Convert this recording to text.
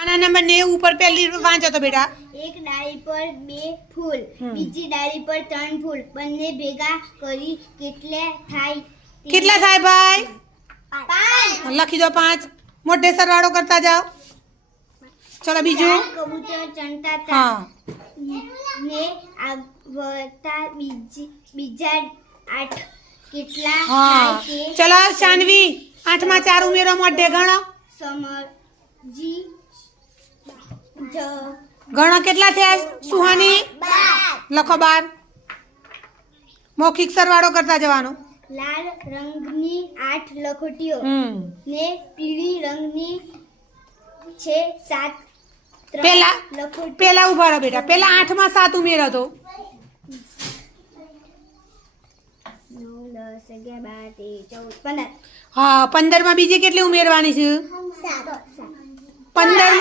પાના નંબર 90 ઉપર પહેલી વાંચો તો બેટા. એક ડાળી પર 2 ફૂલ, બીજી ડાળી પર 3 ફૂલ, બંને ભેગા કરી કેટલા થાય ભાઈ? 5. લખી દો 5. મોઢે સરવાળો કરતા જાઓ. ચલો બીજું. કબૂતર ચણતા હા ને આવતા બીજા 8 કેટલા હા થાય ચલો શાનવી 8 માં 4 ઉમેરો મોઢે ગણો. સમજી ગણો કેટલા થયા સુહાની? લખો 12. મૌખિક સરવાળો કરતા જવાનો. લાલ રંગની 8 લખોટીઓ ને પીળી રંગની છે 7 પેલા ઉભા રહો બેટા. પેલા 8 માં 7 ઉમેરો તો 9 10 11 12 13 14 15. હા 15 માં બીજી કેટલી ઉમેરવાની છે? 7. 15 માં